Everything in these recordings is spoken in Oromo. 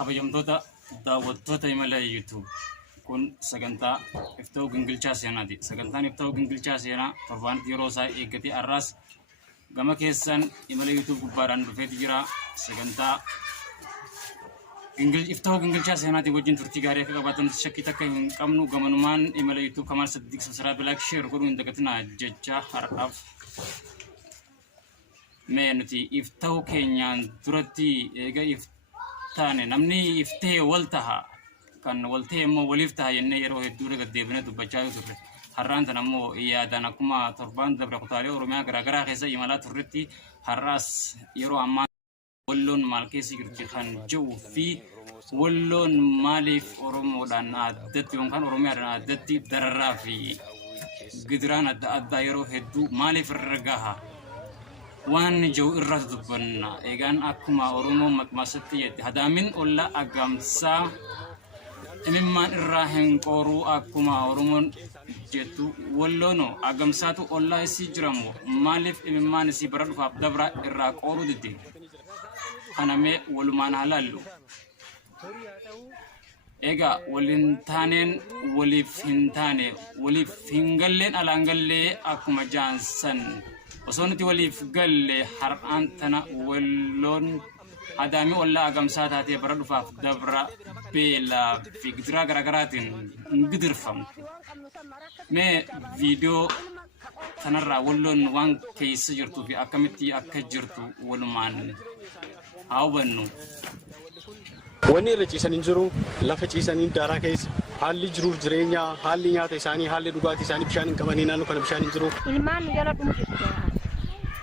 kabajamtoota daawwattoota imala YouTube kun sagantaa ifta'uu gingilchaa seenaati. Sagantaan ifta'uu gingilchaa seenaa torbaanitti yeroo isaa eeggatee arraas gama keessan imala YouTube gubbaadhaan dhufeeti jira. Sagantaa ifta'uu gingilchaa seenaati wajjin turtii gaarii akka qabaatan shakkii takka hin qabnu. Gamanumaan imala YouTube Kamaal Saddiq subscribe like share godhuu hin dagatinaa jecha har'aaf mee nuti ifta'uu keenyaan duratti eega taane namni iftee wal taha kan wal ta'e immoo waliif taha jennee yeroo hedduu deebinee dubbachaa turre. Har'aan tan ammoo yaadaan akkuma torbaan dabre kutaalee Oromiyaa garaagaraa keessa imalaa turretti har'aas yeroo ammaa walloon maal keessa jirti kan jiru fi walloon maaliif Oromoodhaan addatti yookaan Oromiyaadhaan addatti dararaa fi gidiraan adda addaa yeroo hedduu maaliif irra gaha waan jiru irra dubbanna. Egaan akkuma Oromoon maqmaasatti jedhe hadaamin olla agamsaa imimmaan irraa hin qoruu akkuma Oromoon jettu walloono agamsaatu olla isii jiramoo maaliif imimmaan isii bara dhufaaf dabra irraa qoruu didde kanamee walumaan halaallu. Egaa waliin taaneen waliif hin taane waliif hin galleen alaan gallee akkuma jaansan osoo nuti waliif galle har'aan tana walloon hadaami olla agamsaa taatee bara dhufaaf dabra beelaa fi gidiraa garaagaraatiin gidirfamte. Mee viidiyoo kanarraa walloon waan keessa jirtuu fi akkamitti akka jirtu walumaan haa hubannu. Wanni irra ciisanii jiru lafa ciisanii daaraa keessa haalli jiruuf jireenya haalli nyaata isaanii haalli dhugaatii isaanii bishaan hin qabanii naannoo kana bishaan hin jiru. Ilmaan jala dhumti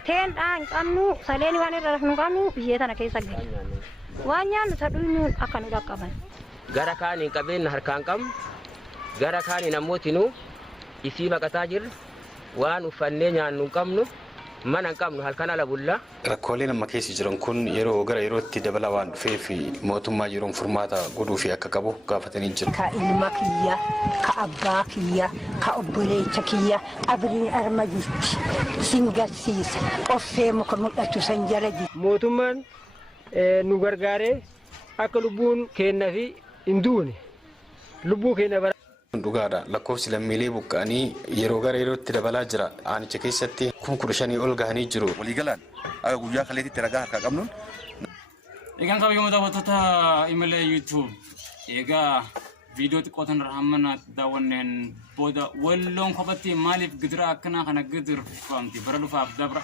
teen dhaan qabnu saleeni waan irra rafnu qabnu biyyee tana keessa gala waan nyaannu sadhuun akka nu dhaqqaban. Gara kaaniin qabeenya harkaan qabnu gara kaaniin ammootinu isii baqataa jirra waan uffannee nyaannu hin qabnu mana hin qabnu halkan ala bulla. Rakkooleen amma keessa jiran kun yeroo gara yerootti dabalaa waan dhufee fi mootummaa yeroon furmaata godhuu fi akka qabu gaafatanii jiru. Ka ilma kiyya, ka abbaa kiyya, ka obboleessa kiyya abrii arma jirti singarsiisa offee muka mul'atu san jala jirti. Mootummaan nu gargaaree akka lubbuun keenya fi hin duune lubbuu keenya bara. Dhugaadha lakkoofsi lammiilee buqqa'anii yeroo gara yerootti dabalaa jira. Aanicha keessatti 15,000 ol gahanii jiru. Waliigalaan akka guyyaa kaleetitti ragaa harkaa qabnuun. Egaan kabajamoo daawwattoota imala YouTube egaa viidiyoo xiqqootan rahamana daawwanneen booda walloon kophatti maaliif gidira akkanaa kana gidirfamti bara dhufaaf dabra.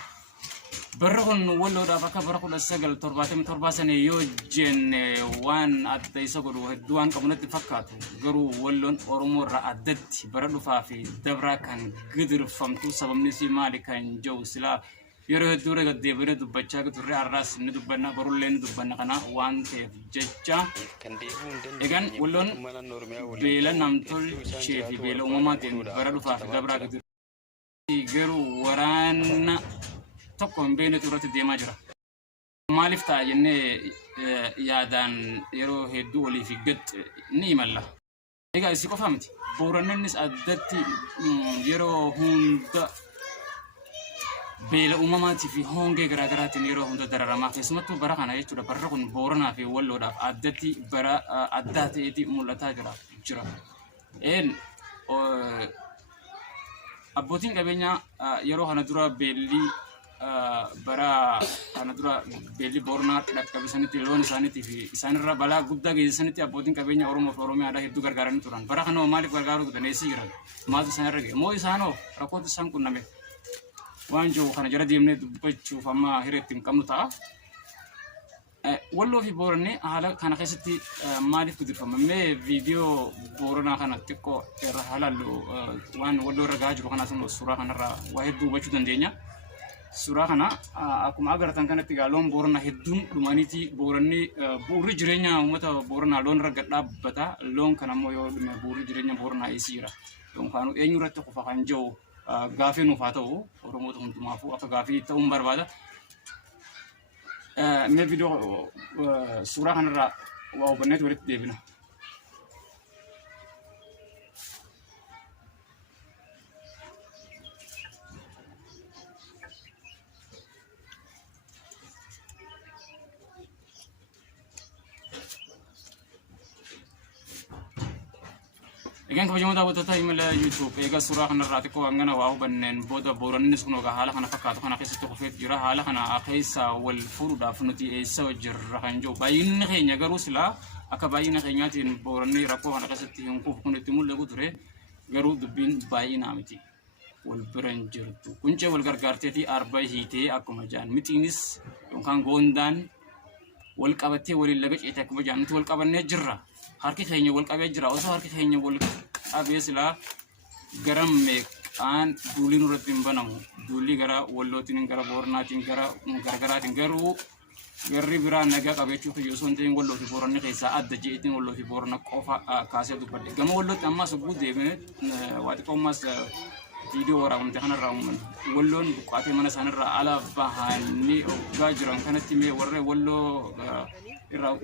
Barra kun walloodhaaf akka bara 1977 sanii yoo jenne waan adda isa godhu hedduu waan qabunatti fakkaatu garuu walloon Oromoo irraa addatti bara dhufaa fi dabraa kan gidirfamtu sababni isii maali kan jiru silaa yeroo hedduu rega deebinee dubbachaa turre har'aas ni dubbanna barullee ni dubbanna kana waan ta'eef jecha egaan walloon beela namtolchee fi beela uumamaatiin bara dhufaa fi dabraa gidirfamti garuu waraana tokko hin beekne turratti deemaa jira. Maaliif ta'a jennee yaadaan yeroo hedduu olii fi gad ni imalla. Egaa isii qofa miti. Boorannis addatti yeroo hunda beela uumamaatii fi hongee garaagaraatiin yeroo hunda dararamaa keessumattuu bara kana jechuudha. Barra kun Booranaa fi Walloodhaaf addatti bara addaa ta'eeti mul'ataa jira. Abbootiin qabeenyaa yeroo kana dura beellii bara kana dura beelli Booranaa dhaqqabisanitti loon isaaniitii fi isaanirra balaa guddaa geessisanitti abbootiin qabeenya Oromoo fi Oromiyaadhaa hedduu gargaaranii turan. Bara kana maaliif gargaaruu dandeessii jiran? Maaltu isaanirra ga'e? Moo isaanoo rakkoota isaan qunname? Waan jiru kana jala deemnee dubbachuuf amma hireetti hin qabnu ta'a. Walloo fi Booranni haala kana keessatti maaliif gidirfamamee viidiyoo Booranaa kana xiqqoo irra halaallu waan walloo irra gahaa jiru kanaas immoo suuraa kanarraa waa hedduu hubachuu dandeenya. Suuraa kana akkuma agartan kanatti loon Booranaa hedduun dhumaniiti. Booranni bu'uurri jireenya uummata Booranaa loon irra gad dhaabbata. Loon kana immoo yoo dhume bu'uurri jireenya Booranaa eessiira. Yookaan eenyu irratti qofa kan jiru gaafii nuuf haa ta'u Oromoota hundumaafuu akka gaafii ta'uun barbaada. Mee viidiyoo suuraa kanarraa waa hubanneetu walitti deebina. Egaan kabajamoota hawwattoota imala YouTube egaa suuraa kanarraa xiqqoo hangana waa hubanneen booda boorannis kun haala kana fakkaatu kana keessatti kufeet jira haala kana keessa wal fuudhuudhaaf nuti eessa jirra kan jiru baay'inni keenya garuu silaa akka baay'ina keenyaatiin booranni rakkoo kana keessatti hin kufu kun itti mul'atu ture garuu dubbiin baay'inaa miti wal biran jirtu kuncee wal gargaarteetii arba hiitee akkuma jaan mitiinis yookaan goondaan wal qabattee waliin laga ceetee akkuma jaan nuti wal qabannee jirra. Harki keenya wal qabee jira osoo harki keenya wal qabee silaa garam meeqaan duulii nurratti hin banamu duulii gara wallootiin gara booranaatiin gara gargaraatiin garuu garri biraa nagaa qabeechuuf yoo son ta'in wallootii booranni keessaa adda jeetiin wallootii boorana qofa kaasee dubbadde gama wallootti ammas oguu deemee waa xiqqoommas viidiyoo waraabamte kanarraa walloon buqqaatee mana isaanirraa ala bahanii ogaa jiran kanatti mee warree walloo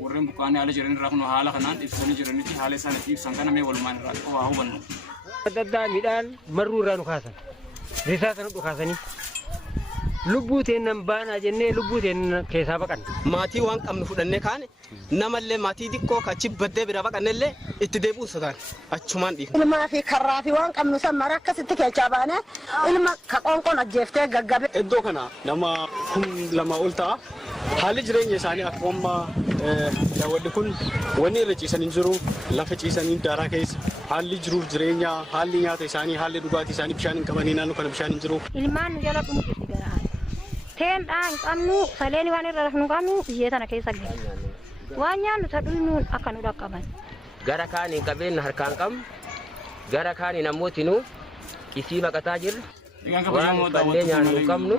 warreen buqqaanii ala jiran irraa kun haala kanaan ibsanii jiranitti haala isaanitti ibsan kana mee walumaan irraa qofa hubannu. Daddaa midhaan marruu irraa nu kaasan risaa sana dhukaasanii lubbuu teennan baanaa jennee lubbuu teennan keessaa baqanne. Maatii waan qabnu fudhannee kaane namallee maatii xiqqoo kachi baddee bira baqannellee itti deebi'uu sotaan achumaan dhiifne. Ilmaa fi karraa fi waan qabnu san mara akkasitti keechaa baane ilma ka qoonqoon ajjeeftee gaggabe. Iddoo kana nama 200 ol ta'a. Haalli jireenya isaanii akkuma daawwadhi kun wanni irra ciisan hin jiru lafa ciisanii daaraa keessa haalli jiruuf jireenya haalli nyaata isaanii haalli dhugaatii isaanii bishaan hin qabanii naannoo kana bishaan hin jiru. Ilmaan nu jala dhumti sigaraa. Teen dhaan qabnu saleeni waan irra rafnu qabnu biyyee tana keessa gala. Waan nyaannu sadhuunuun akka nu dhaqqaban. Gara kaaniin qabeenya harkaan qabnu gara kaaniin namootinu isii baqataa jirra. Waan uffanne nyaannu qabnu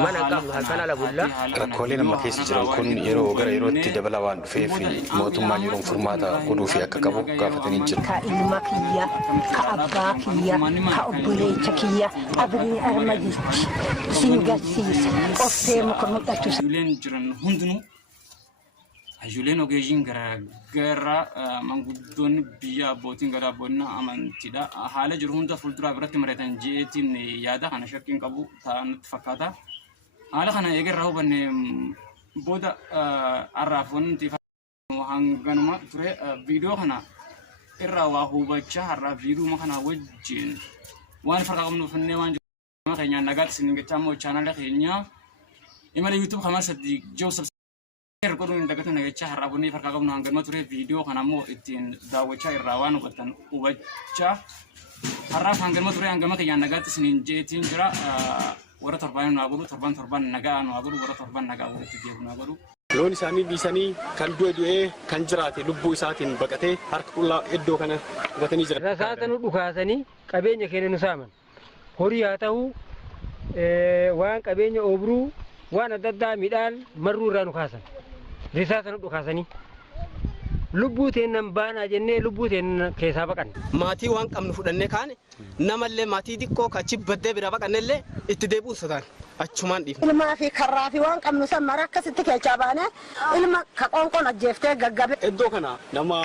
mana qabnu halkan ala bulla. Rakkoolee nama keessa jiran kun yeroo gara yerootti dabalaa waan dhufeef mootummaan yeroo furmaata godhuu fi akka qabu gaafatanii jiru. Ka ilma kiyya, ka abbaa kiyya, ka obboleessa kiyya abrii arma jirti. Sin garsiisa qoffee muka mul'atu. Ijoolleen jiran hundinuu ijoolleen ogeeyyiin gara manguddoonni biyya abbootiin gara abbootiin amantiidha. Haala jiru hunda fuulduraa biratti mari'atan jeetiin yaada kana shakkiin qabu ta'anitti fakkaata. Haala kana eegarraa hubanne booda har'aaf wanti hanganuma ture viidiyoo kana irraa waa hubachaa har'aa viidiyoo kana wajjin waan farqa qabnu fannee waan jiru keenyaan nagaatti isin gachaa immoo chaanala keenya imala YouTube kamar sadii Joseph Ergoon indagatu nagacha harabuni farqa qabnu hanganuma ture viidiyoo kana immoo ittiin daawwachaa irraa waan hubatan hubachaa har'aaf hanganuma ture hangama keenyaan nagaatti isin jeetiin jira warra torbaan nu aguru torban nagaa nu aguru warra torban nagaa walitti deebi'u nu aguru. Loon isaanii dhiisanii kan du'ee kan jiraate lubbuu isaatiin baqatee harka qullaa iddoo kana hubatanii jira. Rasaasa nu dhukaasanii qabeenya keenya nu saaman horii haa ta'u waan qabeenya obruu waan adda addaa midhaan marruu irraa nu kaasan risaasa nu dhukaasanii lubbuu teennan baanaa jennee lubbuu teennan keessaa baqanne. Maatii waan qabnu fudhannee kaane namallee maatii xiqqoo kachi baddee bira baqannellee itti deebi'uu sotaan achumaan dhiifne. Ilmaa fi karraa fi waan qabnu san mara akkasitti keechaa baane ilma ka qoonqoon ajjeeftee gaggabe. Iddoo kana nama